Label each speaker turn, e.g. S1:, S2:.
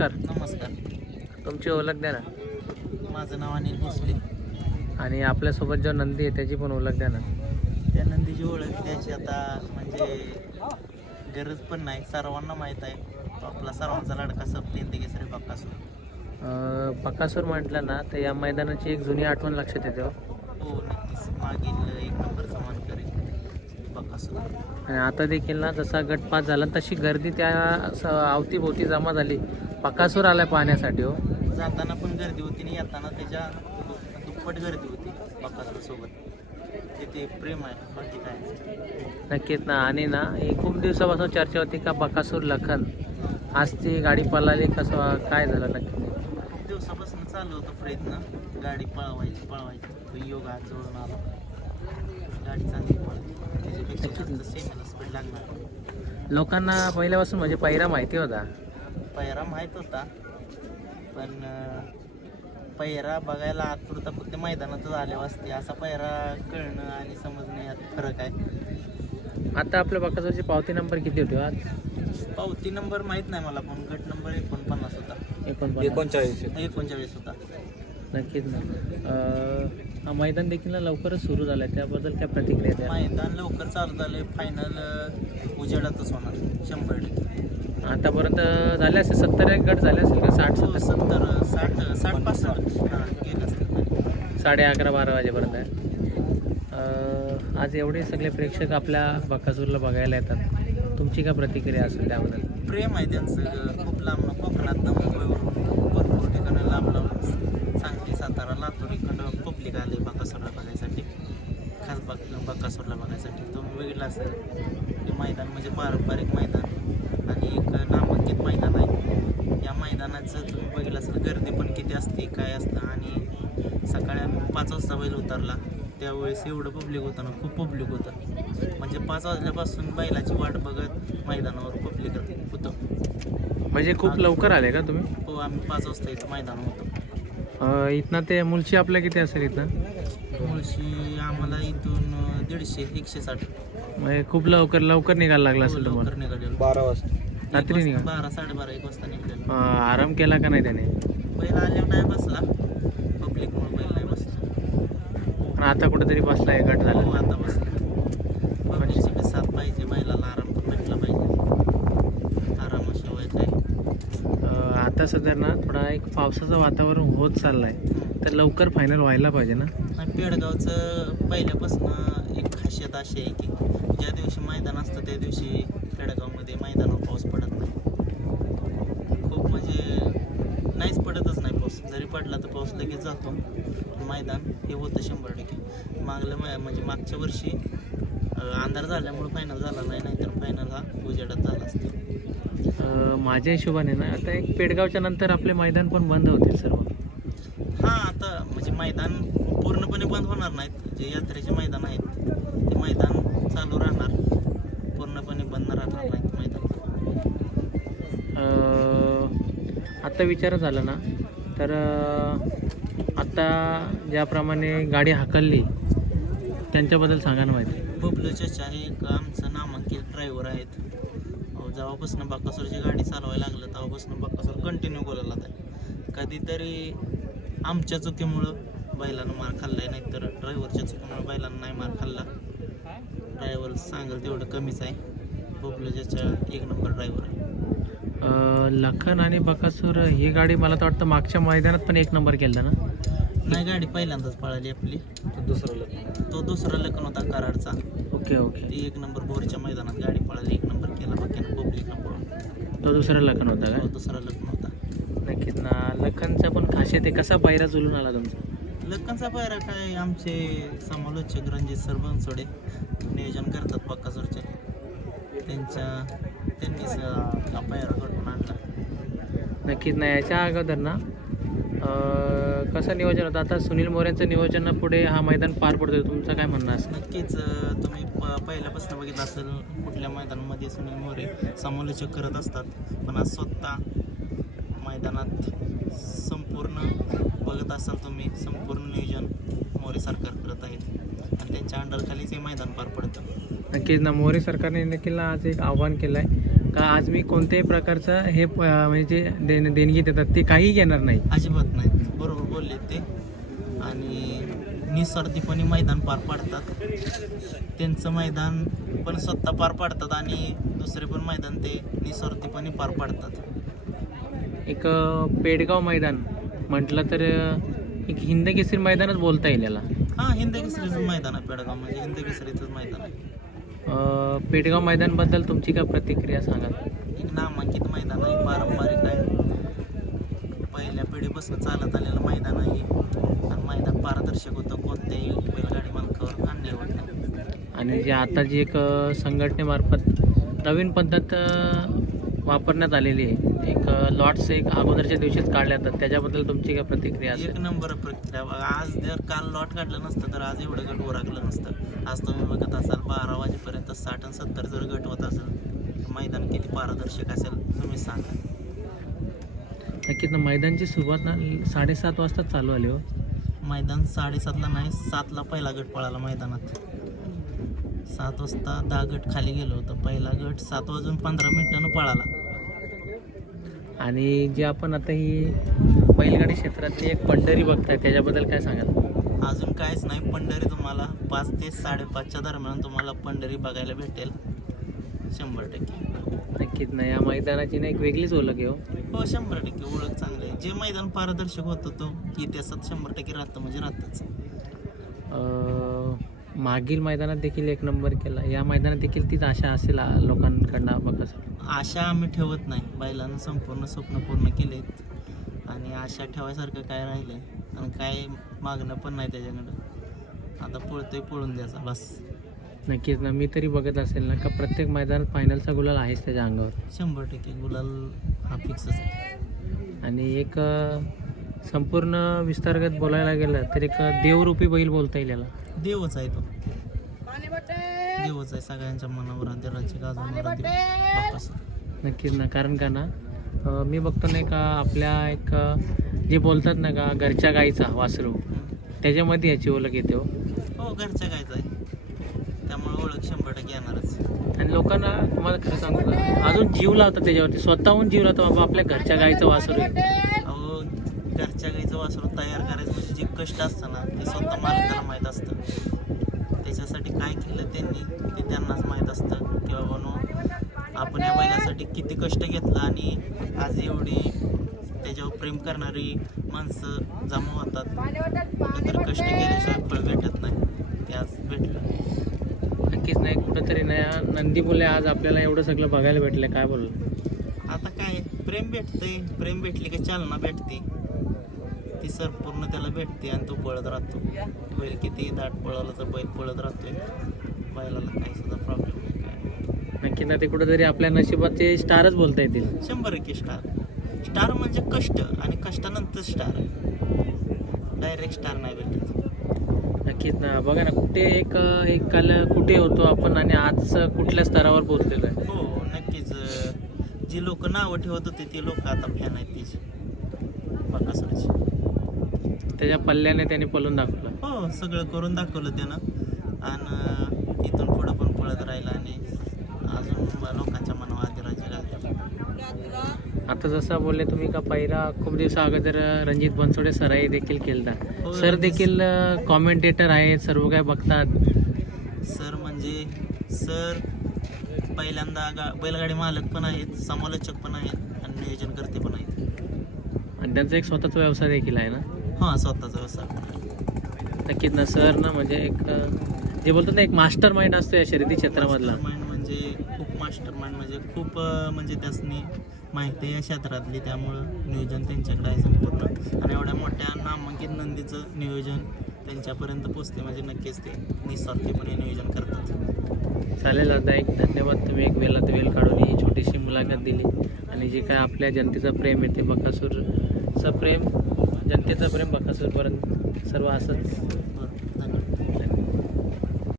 S1: Sir
S2: नमस्कार.
S1: तुमची ओळख द्या ना.
S2: माझं नाव अनिल भोसले.
S1: आणि आपल्यासोबत जो नंदी आहे त्याची पण ओळख द्या ना.
S2: त्या नंदीची ओळख द्यायची आता म्हणजे गरज पण नाही सर्वांना माहीत आहे. तो आपला सर्वांचा लाडका सप्तेंद्र केसरी बाप्पासून
S1: अं, बकासूर म्हटलं ना तर या मैदानाची एक जुनी आठवण लक्षात येते हो.
S2: हो नक्कीच. मागील एक नंबरचा मान करेल बाप्पासून
S1: आणि आता देखील ना जसा गट पास झाला तशी गर्दी त्या स- अवतीभोवती जमा झाली. बकासूर आलाय पाहण्यासाठी हो.
S2: जाताना पण गर्दी होती आणि येताना त्याच्या दुप्पट गर्दी होती बाप्पासूर सोबत. तिथे प्रेम आहे बाकी काय.
S1: नक्कीच ना. आणि ना ही खूप दिवसापासून चर्चा होती का बकासूर लखन? आज ती गाडी पळाली कसं? काय झालं नक्की?
S2: खूप दिवसापासून चालू होतं प्रयत्न. गाडी पळवायची पळवायची. तो योग हात जोडून आला. गाडी चांगली पळते त्याच्यापेक्षा जास्त सेमीला स्पीड लागणार.
S1: लोकांना पहिल्यापासून म्हणजे पहिरा माहिती होता.
S2: पहिरा माहीत होता. पण पहिरा बघायला आतुरता फक्त मैदानातच आले असते. असा पहिरा कळणं आणि समजणं यात फरक आहे.
S1: आता आपल्या बकासूरची पावती नंबर किती होती हो आज?
S2: पावती नंबर माहीत नाही मला पण गट नंबर एकोणपन्नास होता.
S1: एकोणपन्नास.
S3: एकोणचाळीस
S2: एकोणचाळीस होता.
S1: नक्कीच ना. अं, हा मैदान देखील ना लवकरच सुरू झालं आहे त्याबद्दल काय प्रतिक्रिया
S2: मैदान लवकर चालू झाले फायनल उजेडातच होणार शंभर टक्के.
S1: आतापर्यंत झाले असेल सत्तर एक गट झाले असेल का? साठ सत्तर?
S2: सत्तर साठ साठ हा, असतील.
S1: साडे अकरा बारा वाजेपर्यंत आहे. आज एवढे सगळे प्रेक्षक आपल्या बकासूरला बघायला येतात. तुमची काय प्रतिक्रिया असेल त्याबद्दल?
S2: प्रेम आहे त्यांचं. खूप लांब कोकणात मुंबईवरून भरपूर ठिकाणं लांब लांब सांगली सातारा लातूर इकडं पब्लिक आले बाकासूरला बघायसाठी. खास बाक बाकासूरला बघायसाठी. तुम्ही बघितलं असेल. ते मैदान म्हणजे पारंपरिक मैदान. आणि एक नामांकित मैदान आहे. या मैदानाचं तुम्ही बघितलं असेल गर्दी पण किती असते काय असतं आणि सकाळी आम्ही पाच वाजता बैल उतरला. त्यावेळेस एवढं पब्लिक होतं ना खूप पब्लिक होतं. म्हणजे पाच वाजल्यापासून बैलाची वाट बघत मैदानावर पब्लिक होतं.
S1: म्हणजे खूप लवकर आले का तुम्ही?
S2: हो आम्ही पाच वाजता इथं मैदान होतो.
S1: इथनं ते मुलची आपल्या किती असेल इथं
S2: मुळशी आम्हाला इथून दीडशे एकशे साठ.
S1: म्हणजे खूप लवकर लवकर निघायला लागला
S2: हो,
S1: असेल
S2: लवकर निघालेलो
S3: बारा वाजता.
S2: एक
S1: रात्री
S2: वाजता-
S1: निघा
S2: बारा साडेबारा एक वाजता निघालेलो
S1: अं, आराम केला का नाही त्याने?
S2: बैल आल्यावर नाही बसला. पब्लिकमुळे बैल नाही बसला.
S1: पण आता कुठेतरी बसला आहे गट
S2: हो
S1: झाला
S2: आता बसला. पब्लिकची बी साथ पाहिजे बैलाला आराम पण भेटला पाहिजे. आरामाशिवाय काय?
S1: अं, आता सध्या ना थोडा एक पावसाचं वातावरण होत चाललंय. तर लवकर फायनल व्हायला पाहिजे ना?
S2: पेडगावचं पहिल्यापासून खासियत अशी आहे की ज्या दिवशी मैदान असतं त्या दिवशी पेडगावमध्ये मैदानावर पाऊस पडत नाही. खूप म्हणजे नाहीच पडतच नाही पाऊस. जरी पडला तर पाऊस लगेच जातो. मैदान हे होतं शंभर टक्के. मागल्या मै- म्हणजे मागच्या वर्षी अंधार झाल्यामुळे फायनल झाला नाही नाहीतर फायनल हा उजेडात झाला असतो.
S1: माझ्या हिशोबाने ना आता एक पेडगावच्या नंतर आपले मैदान पण बंद होतील सर्व.
S2: हां मैदान पूर्णपणे बंद होणार नाहीत. जे यात्रेचे मैदान आहेत ते मैदान चालू राहणार. पूर्णपणे बंद राहणार नाहीत मैदान.
S1: अं, आता विचार झाला ना तर अं, आता ज्याप्रमाणे गाडी हाकलली त्यांच्याबद्दल सांगा ना माहिती.
S2: बबलू चचा हे एक आमचं नामांकित ड्रायव्हर आहेत. जेव्हापासून बाकासूरची गाडी चालवायला लागलं तेव्हापासून बाकासूर कंटिन्यू बोलायला आहे कधीतरी आमच्या चुकीमुळं बैलानं मार खाल्लाय नाहीतर ड्रायव्हरच्या चुकीमुळं बैलानं नाही मार खाल्ला. ड्रायव्हर सांगेल तेवढं कमीच आहे. बबलू चचा एक नंबर ड्रायव्हर आहे.
S1: अं, लखन आणि बकासूर ही गाडी मला तर वाटतं मागच्या मैदानात पण एक नंबर केला ना?
S2: नाही गाडी पहिल्यांदाच पळाली आपली.
S3: दुसरं लग्न
S2: तो दुसरा लग्न होता कराडचा.
S1: Okay okay.
S2: ती एक नंबर बोरच्या मैदानात गाडी पळाली एक नंबर केला बाकीनं पब्लिकनं पळून
S1: तो दुसरा लखन होता
S2: तो
S1: का
S2: दुसरा लग्न होता.
S1: नक्कीच ना लखनचा पण खासियत आहे. कसा पायरा जुलून आला तुमचा?
S2: लग्नाचा पायरा काय आमचे समालोचक रणजित सर बनसोडे नियोजन करतात पक्कासूरचे त्यांच्या त्यांनीच अं, हा पायरा घडवून आणला.
S1: नक्कीच नाही याच्या अगोदर ना अं, कसं नियोजन होतं? आता सुनील मोरेंचं नियोजन पुढे हा मैदान पार पडतोय. तुमचं काय म्हणणं असं?
S2: नक्कीच अं, तुम्ही प पहिल्यापासून बघितलं असेल कुठल्या मैदानामध्ये सुनील मोरे समालोचक करत असतात. पण आज स्वतः मैदानात संपूर्ण बघत असाल तुम्ही संपूर्ण नियोजन मोरे सरकार करत आहेत. आणि त्यांच्या अंडरखालीच हे मैदान पार पडतं.
S1: नक्कीच ना मोरे सरकारने देखील आज एक आव्हान केलं आहे का आज मी कोणत्याही प्रकारचं हे म्हणजे देण देणगी देतात ते काही घेणार नाही.
S2: अजिबात नाही. बरोबर बोलले ते. आणि निस्वार्थीपणे मैदान पार पाडतात. त्यांचं मैदान पण स्वतः पार पाडतात आणि दुसरे पण मैदान ते निस्वार्थीपणे पार पाडतात.
S1: एक पेडगाव मैदान म्हटलं तर एक हिंद केसरी मैदानच बोलता येईल याला.
S2: हां हिंद केसरीचं मैदान आहे पेडगाव म्हणजे हिंद केसरीचंच मैदान आहे.
S1: अं, पेडगाव मैदानबद्दल तुमची काय प्रतिक्रिया सांगा
S2: एक नामांकित मैदान आहे पारंपरिक आहे. पहिल्या पिढीपासून चालत आलेलं मैदान आहे. आणि मैदान पारदर्शक होतं कोणत्याही बैलगाडी मालकावर अन्याय होत नाही.
S1: आणि जे आता जी एक अ, संघटनेमार्फत नवीन पद्धत अ, वापरण्यात आलेली आहे. एक लॉट्स एक अगोदरच्या दिवशीच काढल्या जातात त्याच्याबद्दल तुमची काय प्रतिक्रिया
S2: एक नंबर प्रक्रिया बघा आज जर काल लॉट काढलं नसतं तर आज एवढं गट उरागलं नसतं. आज तुम्ही बघत असाल बारा वाजेपर्यंत साठ आणि सत्तर जर गट होत असेल तर मैदान किती पारदर्शक असेल तुम्ही सांगा.
S1: नक्कीच ना मैदानची सुरुवात ना साडेसात वाजता चालू आली हो.
S2: मैदान साडेसातला नाही सातला पहिला गट पळाला मैदानात. सात वाजता दहा गट खाली गेलो होतं. पहिला गट सात वाजून पंधरा मिनिटानं पळाला.
S1: आणि जे आपण आता ही बैलगाडी क्षेत्रातली एक पंढरी बघताय त्याच्याबद्दल काय सांगाल?
S2: अजून काहीच नाही पंढरी तुम्हाला पाच ते साडेपाचच्या दरम्यान तुम्हाला पंढरी बघायला भेटेल. शंभर टक्के.
S1: नक्कीच ना या मैदानाची ना एक वेगळीच ओळख आहे हो.
S2: हो शंभर टक्के ओळख चांगली आहे. जे मैदान पारदर्शक होतं तो इतिहासात शंभर टक्के राहतं म्हणजे राहतच.
S1: अ, मागील मैदानात देखील एक नंबर केला. या मैदानात देखील तीच आशा असेल लोकांकडनं बघा
S2: आशा आम्ही ठेवत नाही. बैलांना संपूर्ण स्वप्न पूर्ण केलेत. आणि आशा ठेवायसारखं काय राहिलं आणि काय मागणं पण नाही त्याच्याकडं. आता पळतोय पळून द्यायचा बस.
S1: नक्कीच ना मी तरी बघत असेल ना का प्रत्येक मैदानात फायनलचा गुलाल आहेच त्याच्या अंगावर.
S2: शंभर टक्के गुलाल हा फिक्सच आहे.
S1: आणि एक संपूर्ण विस्तारगत बोलायला गेलं तर एक देवरूपी बैल बोलता येईल याला.
S2: देवच आहे तो. देवच आहे सगळ्यांच्या मनावर आदराची गाजवणारा देव बाप्पासुर.
S1: नक्कीच ना कारण का ना मी बघतो नाही का आपल्या एक जे बोलतात ना का घरच्या गाईचा वासरू. त्याच्यामध्ये याची ओळख येते हो.
S2: हो घरच्या गायचं आहे. त्यामुळे ओळख शंभर टक्के येणारच.
S1: आणि लोकांना तुम्हाला खरं सांगू का अजून जीव लावतात त्याच्यावरती स्वतःहून जीव लावतो बाबा आपल्या घरच्या गाईचं वासरू आहे.
S2: अहो घरच्या गाईचं वासरू तयार करायचं कष्ट असतं ना ते स्वतः मालकाला माहीत असतं. त्याच्यासाठी काय केलं त्यांनी ते त्यांनाच माहीत असतं की बाबा नो आपण या बैलासाठी किती कष्ट घेतलं आणि आज एवढी त्याच्यावर प्रेम करणारी माणसं जमा होतात. कुठेतरी कष्ट केल्याशिवाय फळ भेटत नाही. ते आज भेटलं.
S1: नक्कीच नाही कुठंतरी नाही. या नंदी मुले आज आपल्याला एवढं सगळं बघायला भेटलं काय बोललं?
S2: आता काय प्रेम भेटते प्रेम भेटली की चालना भेटते. ती सर पूर्ण त्याला भेटते आणि तो पळत राहतो. बैल किती दाट पळवला तर बैल पळत राहतोय. बैलाला काही सुद्धा प्रॉब्लेम नाही काय
S1: नक्की ना ते कुठंतरी आपल्या नशिबाचे स्टारच बोलता येतील.
S2: शंभर टक्के स्टार स्टार म्हणजे कष्ट आणि कष्टानंतर स्टार डायरेक्ट स्टार नाही भेटत.
S1: नक्कीच ना. बघा ना कुठे एक एक काल कुठे होतो आपण आणि आज कुठल्या स्तरावर पोहोचलेलो आहे?
S2: हो नक्कीच. जी लोक नावं ठेवत होते ते लोक आता फॅन आहेत तिचे. बाकासुरची
S1: त्याच्या पल्ल्याने त्याने पळून दाखवलं.
S2: हो सगळं करून दाखवलं त्यानं. आणि इथून पुढं पण पळत राहिलं आणि अजून लोकांच्या मनावर आदिराजी घालतो.
S1: आता जसं बोलले तुम्ही का पहिला खूप दिवसा अगोदर रणजित बनसोडे सराई देखील केलता.
S2: हो,
S1: सर देखील कॉमेंटेटर आहेत सर्व काय बघतात.
S2: सर म्हणजे सर पहिल्यांदा गा बैलगाडी मालक पण आहेत समालोचक पण आहेत आणि नियोजन करते पण आहेत.
S1: आणि त्यांचा एक स्वतःचा व्यवसाय देखील आहे ना?
S2: हां स्वतःचा व्यवसाय.
S1: नक्कीच ना सर ना म्हणजे एक जे बोलतात ना एक मास्टर माइंड असतो या शर्यती क्षेत्रामधला.
S2: माइंड म्हणजे खूप मास्टर माइंड म्हणजे खूप म्हणजे त्यासनी माहिती आहे या क्षेत्रातली त्यामुळं नियोजन त्यांच्याकडे आहे संपूर्ण. आणि एवढ्या मोठ्या नामांकित नंदीचं नियोजन त्यांच्यापर्यंत पोचते म्हणजे नक्कीच ते निस्वार्थीपणे नियोजन करतात.
S1: चालेल दादा एक धन्यवाद. तुम्ही एक वेळात वेळ काढून ही छोटीशी मुलाखत दिली. आणि जे काय आपल्या जनतेचं प्रेम आहे ते बकासूरचं प्रेम जनतेचं प्रेम बकासूरपर्यंत सर्व असंच